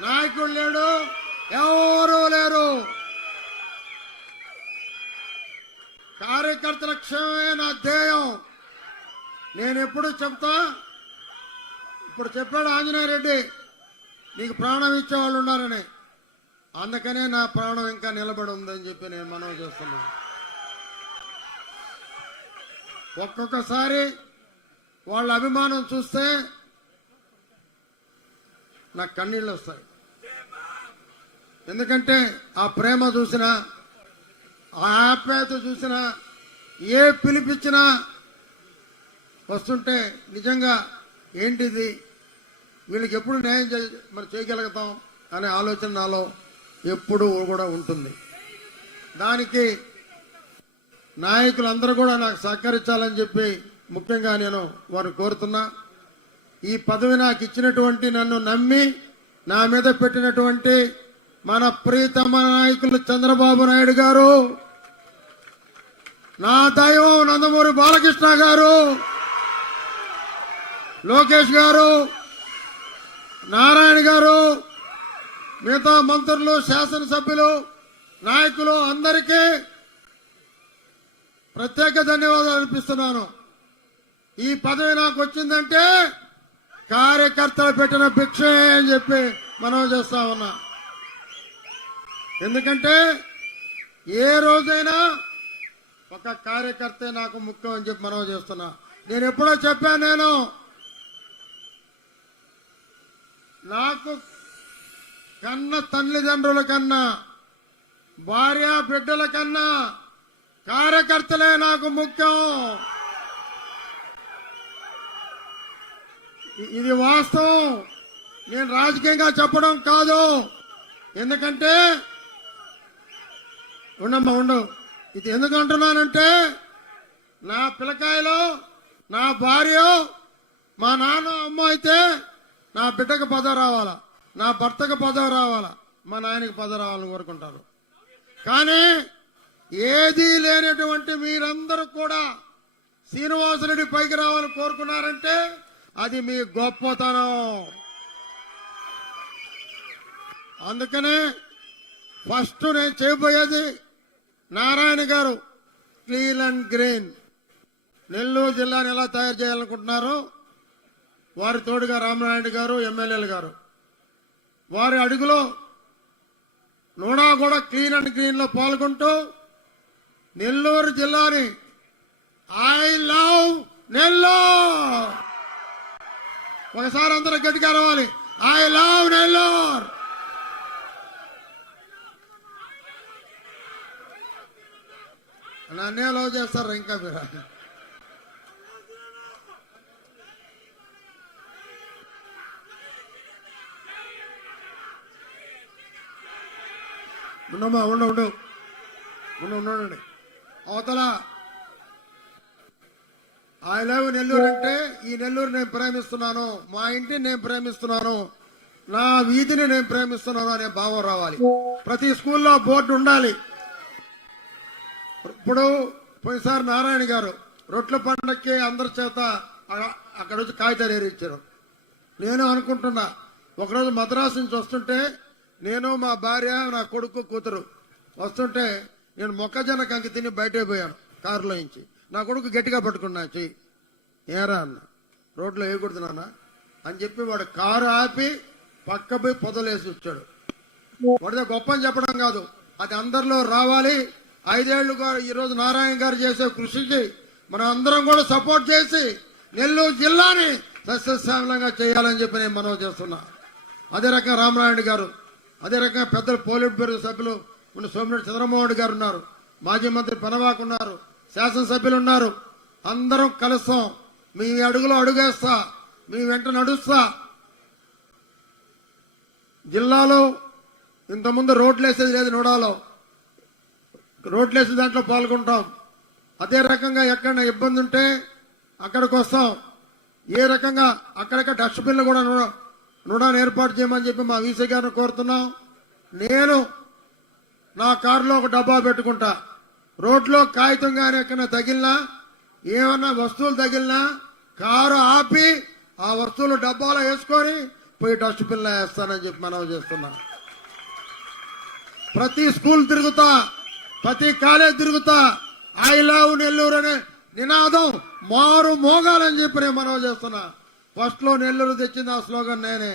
నాయకుడు లేడు ఎవరూ లేరు. కార్యకర్తల క్షేమమే నా ధ్యేయం. నేను ఎప్పుడు చెప్తా? ఇప్పుడు చెప్పాడు ఆంజనేయ రెడ్డి నీకు ప్రాణం ఇచ్చే వాళ్ళు ఉన్నారని. అందుకనే నా ప్రాణం ఇంకా నిలబడి ఉందని చెప్పి నేను మనవి చేస్తున్నా. ఒక్కొక్కసారి వాళ్ళ అభిమానం చూస్తే నాకు కన్నీళ్ళు వస్తాయి. ఎందుకంటే ఆ ప్రేమ చూసినా ఆ ఆప్యాయత చూసినా ఏ పిలిపించినా వస్తుంటే నిజంగా ఏంటిది? వీళ్ళకి ఎప్పుడు న్యాయం చే- మరి చేయగలుగుతాం అనే ఆలోచన నాలో ఎప్పుడూ కూడా ఉంటుంది. దానికి నాయకులందరూ కూడా నాకు సహకరించాలని చెప్పి ముఖ్యంగా నేను వారు కోరుతున్నా. ఈ పదవి నాకు ఇచ్చినటువంటి నన్ను నమ్మి నా మీద పెట్టినటువంటి మన ప్రీతమ నాయకులు చంద్రబాబు నాయుడు గారు నా దైవం నందమూరి బాలకృష్ణ గారు లోకేష్ గారు నారాయణ గారు మిగతా మంత్రులు శాసనసభ్యులు నాయకులు అందరికీ ప్రత్యేక ధన్యవాదాలు అర్పిస్తున్నాను ఈ పదవి నాకు వచ్చిందంటే కార్యకర్తలు పెట్టిన భిక్షే అని చెప్పి మనం చేస్తా ఉన్నా. ఎందుకంటే ఏ రోజైనా ఒక కార్యకర్తే నాకు ముఖ్యం అని చెప్పి మనం చేస్తున్నా. నేను ఎప్పుడో చెప్పాను నేను. నాకు కన్న తల్లిదండ్రుల కన్నా భార్య బిడ్డల కన్నా కార్యకర్తలే నాకు ముఖ్యం. ఇది వాస్తవం. నేను రాజకీయంగా చెప్పడం కాదు. ఎందుకంటే ఉండమ్మా ఉండవు ఇది ఎందుకు అంటున్నానంటే నా పిల్లకాయలు నా భార్య మా నాన్న అమ్మ అయితే నా బిడ్డకు పదవి రావాలా? నా భర్తకు పదవి రావాలా? మా నాయనకి పదవి రావాలని కోరుకుంటారు. కానీ ఏదీ లేనటువంటి మీరందరూ కూడా శ్రీనివాసరెడ్డి పైకి రావాలని కోరుకున్నారంటే అది మీ గొప్పతనం. అందుకనే ఫస్ట్ నేను చేయబోయేది నారాయణ గారు క్లీన్ అండ్ గ్రీన్. నెల్లూరు జిల్లాని ఎలా తయారు చేయాలనుకుంటున్నారో వారి తోడుగా రామనారాయణ గారు ఎమ్మెల్యేలు గారు. వారి అడుగులో నూడా కూడా క్లీన్ అండ్ గ్రీన్లో పాల్గొంటూ నెల్లూరు జిల్లాని ఐ లవ్ నెల్లూరు! ఒకసారి అందరూ గట్టిగా రావాలి. ఐ లవ్ నెల్లూర్ నన్నే లవ్ చేస్తారు ఇంకా మీరు. ఉండమ్మా ఉండు. ఉండు ఉండు ఉండండి. అవతల ఐ లవ్ నెల్లూరు అంటే ఈ నెల్లూరు నేను ప్రేమిస్తున్నాను మా ఇంటిని నేను ప్రేమిస్తున్నాను నా వీధిని నేను ప్రేమిస్తున్నాను అనే భావం రావాలి. ప్రతి స్కూల్లో బోర్డు ఉండాలి. ఇప్పుడు పోయినసారి నారాయణ గారు రొట్ల పండక్కి అందరి చేత అక్కడ వచ్చి కాగితాలు ఏరిచ్చారు. నేను అనుకుంటున్నా ఒకరోజు మద్రాసు నుంచి వస్తుంటే నేను మా భార్య నా కొడుకు కూతురు వస్తుంటే నేను మొక్కజొన్న కంకి తిని బయటకు పోయాను కారులో నుంచి. నా కొడుకు గట్టిగా పట్టుకున్నా చెయ్యి ఏరా అన్న రోడ్లో వేయకూడదు నాన్న. అని చెప్పి వాడు కారు ఆపి పక్క పోయి పొదలేసి వచ్చాడు. వాడితే గొప్ప అని చెప్పడం కాదు. అది అందరిలో రావాలి. ఐదేళ్ళుగా ఈ రోజు నారాయణ గారు చేసే కృషికి మనం అందరం కూడా సపోర్ట్ చేసి నెల్లూరు జిల్లాని సస్యశ్యామలంగా చేయాలని చెప్పి నేను మనం చేస్తున్నా. అదే రకంగా రామనారాయణ గారు అదే రకంగా పెద్దలు పోలిట్ బ్యూరో సభ్యులు మన సోమిరెడ్డి చంద్రమోహన్ గారు ఉన్నారు. మాజీ మంత్రి పనవాకు ఉన్నారు. శాసనసభ్యులు ఉన్నారు అందరం కలుస్తాం. మీ అడుగులో అడుగేస్తా. మీ వెంట నడుస్తా. జిల్లాలో ఇంతకుముందు రోడ్లు వేసేది లేదు నూడాలో. రోడ్లు వేసే దాంట్లో పాల్గొంటాం. అదే రకంగా ఎక్కడైనా ఇబ్బంది ఉంటే అక్కడికి వస్తాం. ఏ రకంగా అక్కడక్కడ డస్ట్బిన్లు కూడా నూడ- నూడాను ఏర్పాటు చేయమని చెప్పి మా వీసీ గారిని కోరుతున్నాం. నేను నా కారులో ఒక డబ్బా పెట్టుకుంటా. రోడ్లో కాగితం కానీ ఎక్కడ తగిలినా ఏమన్నా వస్తువులు తగిలినా కారు ఆపి ఆ వస్తువులు డబ్బాలో వేసుకొని పోయి డస్ట్బిన్లో వేస్తానని చెప్పి మనం చేస్తున్నా. ప్రతి స్కూల్ తిరుగుతా ప్రతి కాలేజ్ తిరుగుతా ఐ లవ్ నెల్లూరు అనే నినాదం మారు మోగాలని చెప్పి నేను మనం చేస్తున్నా. ఫస్ట్లో నెల్లూరు తెచ్చింది ఆ స్లోగన్ నేనే.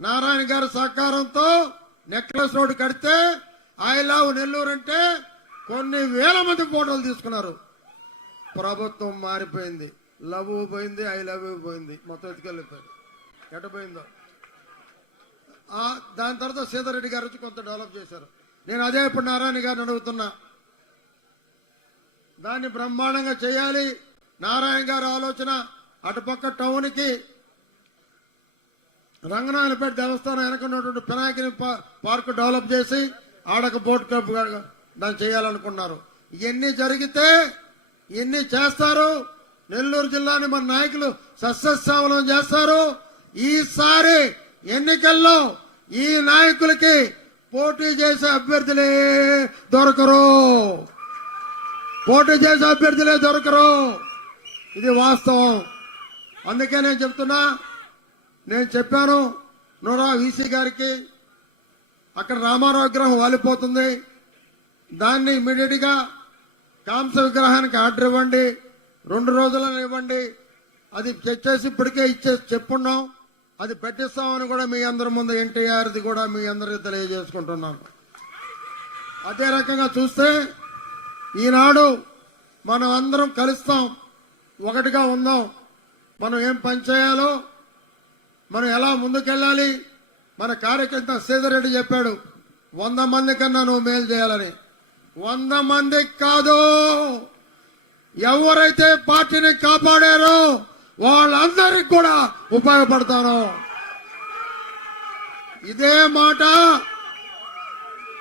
నారాయణ గారి సహకారంతో నెక్లెస్ రోడ్డు కడితే ఐ లవ్ నెల్లూరు అంటే కొన్ని వేల మంది ఫోటోలు తీసుకున్నారు. ప్రభుత్వం మారిపోయింది. లవ్ పోయింది ఐ లవ్ పోయింది. మొత్తం ఎత్తుకెళ్ళిపోయింది. ఎట్టపోయిందో పోయిందో. దాని తర్వాత సీతారెడ్డి గారు వచ్చి కొంత డెవలప్ చేశారు. నేను అదే ఇప్పుడు నారాయణ గారిని అడుగుతున్నా. దాన్ని బ్రహ్మాండంగా చేయాలి. నారాయణ గారి ఆలోచన అటుపక్క టౌన్కి రంగనాయలపేట దేవస్థానం వెనక ఉన్నటువంటి పినాకిని పార్క్ డెవలప్ చేసి ఆడక బోట్ క్లబ్ దాన్ని చేయాలనుకున్నారు. ఇవన్నీ జరిగితే ఇవన్నీ చేస్తారు. నెల్లూరు జిల్లాని మన నాయకులు సస్యశ్యామలం చేస్తారు. ఈసారి ఎన్నికల్లో ఈ నాయకులకి పోటీ చేసే అభ్యర్థులే దొరకరు. పోటీ చేసే అభ్యర్థులే దొరకరు. ఇది వాస్తవం. అందుకే నేను చెప్తున్నా నేను చెప్పాను నూరా వీసీ గారికి అక్కడ రామారావు విగ్రహం వాలిపోతుంది. దాన్ని ఇమ్మీడియట్గా కాంస విగ్రహానికి ఆర్డర్ ఇవ్వండి. రెండు రోజులను ఇవ్వండి. అది తెచ్చేసి ఇప్పటికే ఇచ్చే చెప్పున్నాం. అది పెట్టిస్తామని కూడా మీ అందరి ముందు ఎన్టీఆర్ది కూడా మీ అందరికి తెలియజేసుకుంటున్నాను. అదే రకంగా చూస్తే ఈనాడు మనం అందరం కలుస్తాం. ఒకటిగా ఉందాం. మనం ఏం పని చేయాలో మనం ఎలా ముందుకెళ్ళాలి మన కార్యకర్త సీతారెడ్డి చెప్పాడు వంద మంది కన్నా నువ్వు మేలు చేయాలని. వంద మందికి కాదు. ఎవరైతే పార్టీని కాపాడారో వాళ్ళందరికి కూడా ఉపయోగపడతాను ఇదే మాట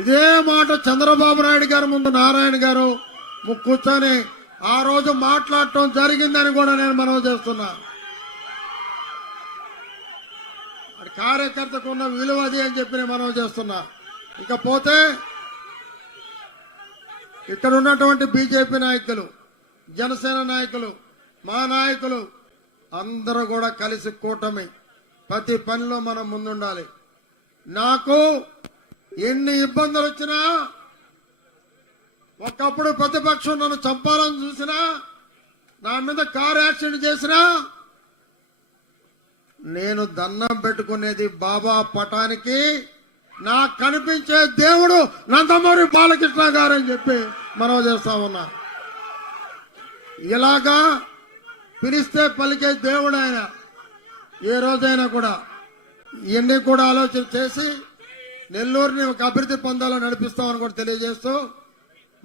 ఇదే మాట చంద్రబాబు నాయుడు గారు ముందు నారాయణ గారు కూర్చొని ఆ రోజు మాట్లాడటం జరిగిందని కూడా నేను మనవి చేస్తున్నా. కార్యకర్తకు ఉన్న విలువ అది అని చెప్పి నేను మనవి చేస్తున్నా. ఇకపోతే ఇక్కడ ఉన్నటువంటి బీజేపీ నాయకులు జనసేన నాయకులు మా నాయకులు అందరూ కూడా కలిసి కూటమి. ప్రతి పనిలో మనం ముందుండాలి. నాకు ఎన్ని ఇబ్బందులు వచ్చినా ఒకప్పుడు ప్రతిపక్షం నన్ను చంపాలని చూసినా నా మీద కారు యాక్సిడెంట్ చేసినా నేను దండం పెట్టుకునేది బాబా పటానికి నాకు కనిపించే దేవుడు నందమూరి బాలకృష్ణ గారు అని చెప్పి మనం చేస్తా ఉన్నా. ఇలాగా పిలిస్తే పలికే దేవుడు ఆయన. ఏ రోజైనా కూడా. ఇవన్నీ కూడా ఆలోచన చేసి నెల్లూరుని ఒక అభివృద్ధి పొందాలో నడిపిస్తామని కూడా తెలియజేస్తూ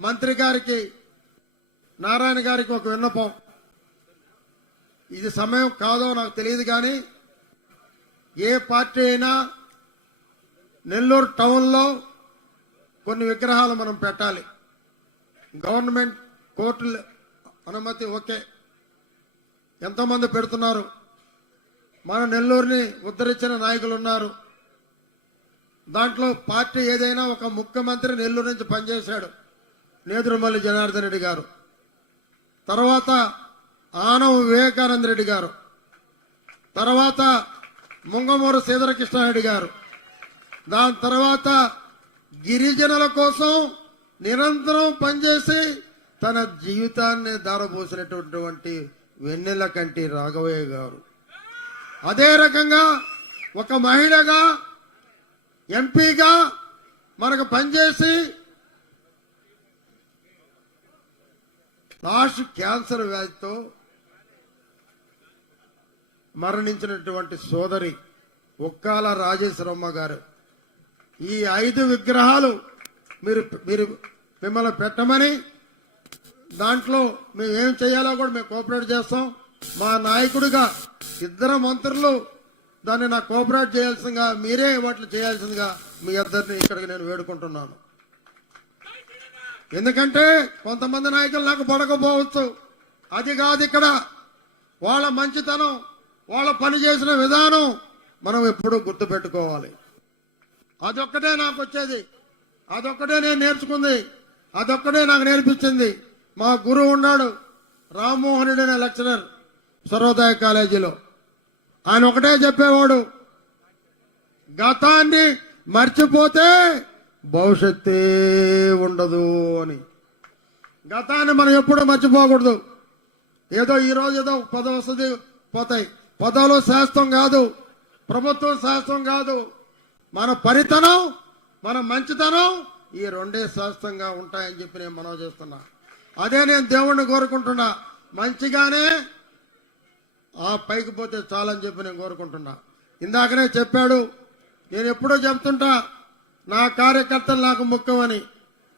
మంత్రి గారికి నారాయణ గారికి ఒక విన్నపం. ఇది సమయం కాదో నాకు తెలియదు కానీ ఏ పార్టీ అయినా నెల్లూరు టౌన్లో కొన్ని విగ్రహాలు మనం పెట్టాలి. గవర్నమెంట్ కోర్టులు అనుమతి ఓకే. ఎంతోమంది పెడుతున్నారు. మన నెల్లూరుని ఉద్ధరించిన నాయకులు ఉన్నారు. దాంట్లో పార్టీ ఏదైనా ఒక ముఖ్యమంత్రి నెల్లూరు నుంచి పనిచేశాడు. నేదురుమల్లి జనార్దన్ రెడ్డి గారు. తర్వాత ఆనం వివేకానంద రెడ్డి గారు. తర్వాత ముంగమూరు సీధరకృష్ణారెడ్డి గారు. దాని తర్వాత గిరిజనుల కోసం నిరంతరం పనిచేసి తన జీవితాన్ని దారపోసినటువంటి వెన్నెల కంటి రాఘవయ్య గారు. అదే రకంగా ఒక మహిళగా ఎంపీగా మనకు పనిచేసి లాస్ట్ క్యాన్సర్ వ్యాధితో మరణించినటువంటి సోదరి ఒక్కాల రాజేశ్వరమ్మ గారు. ఈ ఐదు విగ్రహాలు మీరు మీరు మిమ్మల్ని పెట్టమని దాంట్లో మేము ఏం చేయాలో కూడా మేము కోఆపరేట్ చేస్తాం. మా నాయకుడిగా ఇద్దరు మంత్రులు దాన్ని నాకు కోఆపరేట్ చేయాల్సిందిగా మీరే వాటిని చేయాల్సిందిగా మీ ఇద్దరిని ఇక్కడికి నేను వేడుకుంటున్నాను. ఎందుకంటే కొంతమంది నాయకులు నాకు పడకపోవచ్చు. అది కాదు ఇక్కడ వాళ్ళ మంచితనం వాళ్ళ పని చేసిన విధానం మనం ఎప్పుడూ గుర్తుపెట్టుకోవాలి. అదొక్కటే నాకు వచ్చేది అదొక్కటే నేను నేర్చుకుంది. అదొక్కటే నాకు నేర్పించింది. మా గురువు ఉన్నాడు రామ్మోహనుడు అనే లెక్చరర్ సర్వోదయ కాలేజీలో. ఆయన ఒకటే చెప్పేవాడు గతాన్ని మర్చిపోతే భవిష్యత్తే ఉండదు అని. గతాన్ని మనం ఎప్పుడూ మర్చిపోకూడదు. ఏదో ఈ రోజు ఏదో పదవి వస్తుంది పోతాయి. పదవులు శాస్త్రం కాదు ప్రభుత్వం శాస్త్రం కాదు. మన పరితనం మన మంచితనం ఈ రెండే శాస్త్రంగా ఉంటాయని చెప్పి నేను మనవి చేస్తున్నా. అదే నేను దేవుణ్ణి కోరుకుంటున్నా. మంచిగానే ఆ పైకి పోతే చాలని చెప్పి నేను కోరుకుంటున్నా. ఇందాకనే చెప్పాడు నేను ఎప్పుడూ చెప్తుంటా నా కార్యకర్తలు నాకు ముఖ్యమని.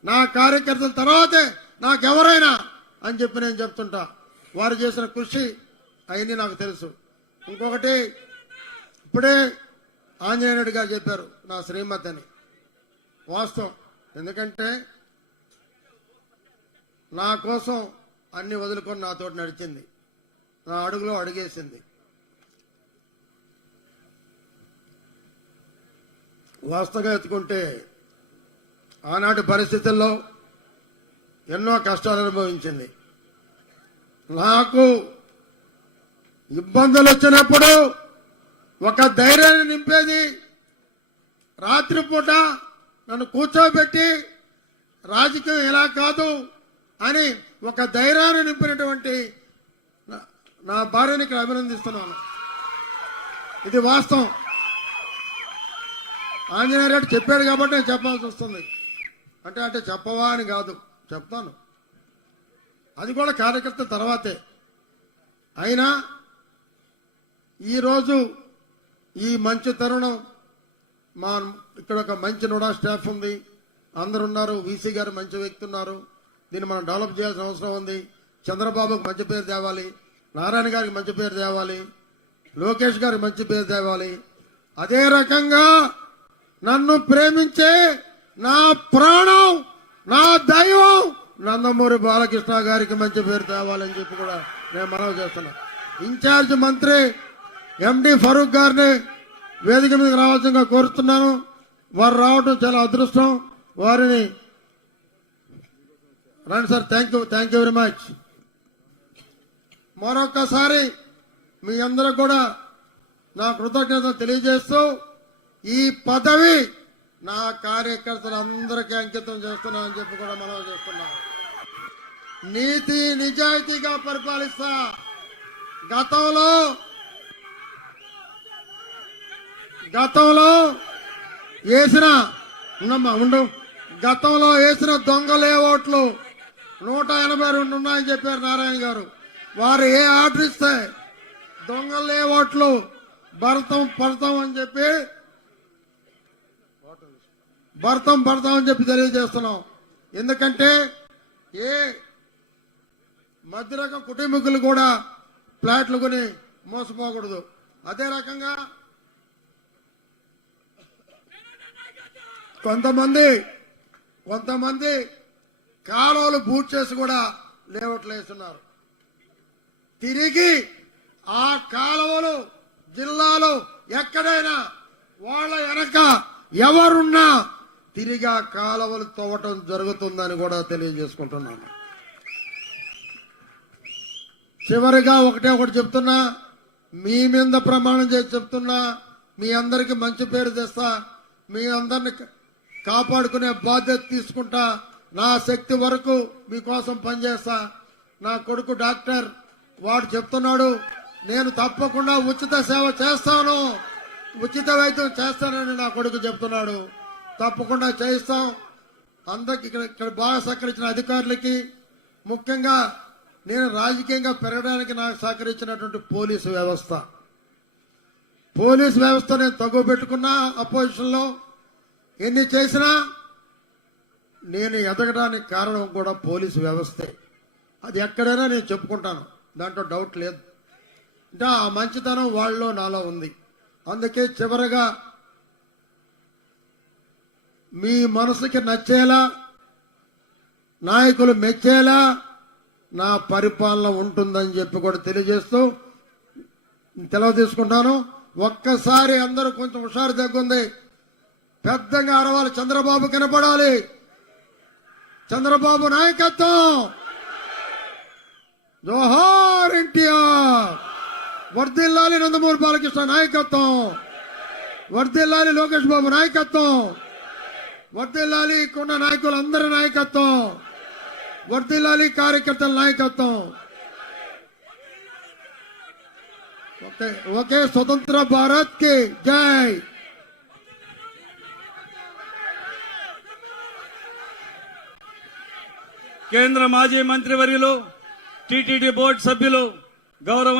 నా కార్యకర్తల తర్వాతే నాకెవరైనా అని చెప్పి నేను చెప్తుంటా. వారు చేసిన కృషి అవన్నీ నాకు తెలుసు. ఇంకొకటి ఇప్పుడే ఆంజనేయుడు గారు చెప్పారు నా శ్రీమతి అని వాస్తవం. ఎందుకంటే నా కోసం అన్ని వదులుకొని నాతోటి నడిచింది. నా అడుగులో అడిగేసింది. వాస్తవంగా ఎత్తుకుంటే ఆనాటి పరిస్థితుల్లో ఎన్నో కష్టాలు అనుభవించింది. నాకు ఇబ్బందులు వచ్చినప్పుడు ఒక ధైర్యాన్ని నింపేది. రాత్రిపూట నన్ను కూర్చోబెట్టి రాజకీయం ఎలా కాదు అని ఒక ధైర్యాన్ని నింపినటువంటి నా- నా భార్యని ఇక్కడ అభినందిస్తున్నాను. ఇది వాస్తవం. ఆంజనేయ రెడ్డి చెప్పాడు కాబట్టి నేను చెప్పాల్సి వస్తుంది. అంటే అంటే చెప్పవా అని కాదు. చెప్తాను. అది కూడా కార్యకర్త తర్వాతే. అయినా ఈరోజు ఈ మంచి తరుణం మా ఇక్కడ ఒక మంచి నోడా స్టాఫ్ ఉంది. అందరు ఉన్నారు వీసీ గారు మంచి వ్యక్తి ఉన్నారు. దీన్ని మనం డెవలప్ చేయాల్సిన అవసరం ఉంది. చంద్రబాబుకి మంచి పేరు తేవాలి. నారాయణ గారికి మంచి పేరు తేవాలి. లోకేష్ గారికి మంచి పేరు తేవాలి. అదే రకంగా నన్ను ప్రేమించే నా ప్రాణం నా దైవం నందమూరి బాలకృష్ణ గారికి మంచి పేరు తేవాలని చెప్పి కూడా నేను మనవి చేస్తున్నా. ఇన్ఛార్జ్ మంత్రి ఎండి ఫరూక్ గారిని వేదిక మీదకి రావాల్సిందిగా కోరుతున్నాను. వారు రావడం చాలా అదృష్టం. వారిని రండి sir thank you thank you very much మరొకసారి మీ అందరూ కూడా నా కృతజ్ఞతలు తెలియజేస్తూ ఈ పదవి నా కార్యకర్తలందరికీ అంకితం చేస్తున్నా అని చెప్పి కూడా మనం చేస్తున్నాం. నీతి నిజాయితీగా పరిపాలిస్తా. గతంలో గతంలో వేసిన ఉండమ్మా ఉండు. గతంలో వేసిన దొంగలే ఓట్లు నూట ఎనభై రెండు ఉన్నాయని చెప్పారు నారాయణ గారు. వారు ఏ ఆర్డర్ ఇస్తే దొంగలే ఓట్లు భరతం పడతాం అని చెప్పి భరతం పడతాం అని చెప్పి తెలియజేస్తున్నాం. ఎందుకంటే ఏ మధ్యరకం కుటుంబీకులు కూడా ఫ్లాట్లు కొని మోసపోకూడదు. అదే రకంగా కొంతమంది కొంతమంది కాలువలు బూట్ చేసి కూడా లేవట్లేస్తున్నారు. తిరిగి ఆ కాలువలు జిల్లాలో ఎక్కడైనా వాళ్ళ వెనక ఎవరున్నా తిరిగి ఆ కాలువలు తవ్వటం జరుగుతుందని కూడా తెలియజేసుకుంటున్నాను. చివరిగా ఒకటే ఒకటి చెప్తున్నా మీ మీద ప్రమాణం చేసి చెప్తున్నా మీ అందరికి మంచి పేరు తెస్తా మీ అందరిని కాపాడుకునే బాధ్యత తీసుకుంటా నా శక్తి వరకు మీకోసం పనిచేస్తా. నా కొడుకు డాక్టర్ వాడు చెప్తున్నాడు నేను తప్పకుండా ఉచిత సేవ చేస్తాను. ఉచిత వైద్యం చేస్తానని నా కొడుకు చెప్తున్నాడు. తప్పకుండా చేయిస్తాం. అందరికి ఇక్కడ ఇక్కడ బాగా సహకరించిన అధికారులకి ముఖ్యంగా నేను రాజకీయంగా పెరగడానికి నాకు సహకరించినటువంటి పోలీసు వ్యవస్థ. పోలీసు వ్యవస్థ నేను తగ్గు పెట్టుకున్నా అపోజిషన్లో ఎన్ని చేసినా నేను ఎదగడానికి కారణం కూడా పోలీసు వ్యవస్థే. అది ఎక్కడైనా నేను చెప్పుకుంటాను. దాంట్లో డౌట్ లేదు. అంటే ఆ మంచితనం వాళ్ళలో నాలో ఉంది. అందుకే చివరగా మీ మనసుకి నచ్చేలా నాయకులు మెచ్చేలా నా పరిపాలన ఉంటుందని చెప్పి కూడా తెలియజేస్తూ తెలవ తీసుకుంటాను. ఒక్కసారి అందరూ కొంచెం హుషారు తగ్గుంది. పెద్దగా అరవాలి. చంద్రబాబు కనపడాలి. చంద్రబాబు నాయకత్వం. జోహార్ ఎన్టీఆర్. వర్దిల్లాలి నందమూరి బాలకృష్ణ నాయకత్వం. వర్దిల్లాలి లోకేష్ బాబు నాయకత్వం. వర్దిల్లాలి కొండ నాయకులందరి నాయకత్వం. వర్దిల్లాలి కార్యకర్తల నాయకత్వం. ఓకే ఓకే స్వతంత్ర భారత్కి కేంద్ర మాజీ మంత్రివర్యులు టిటిడి బోర్డు సభ్యులు గౌరవ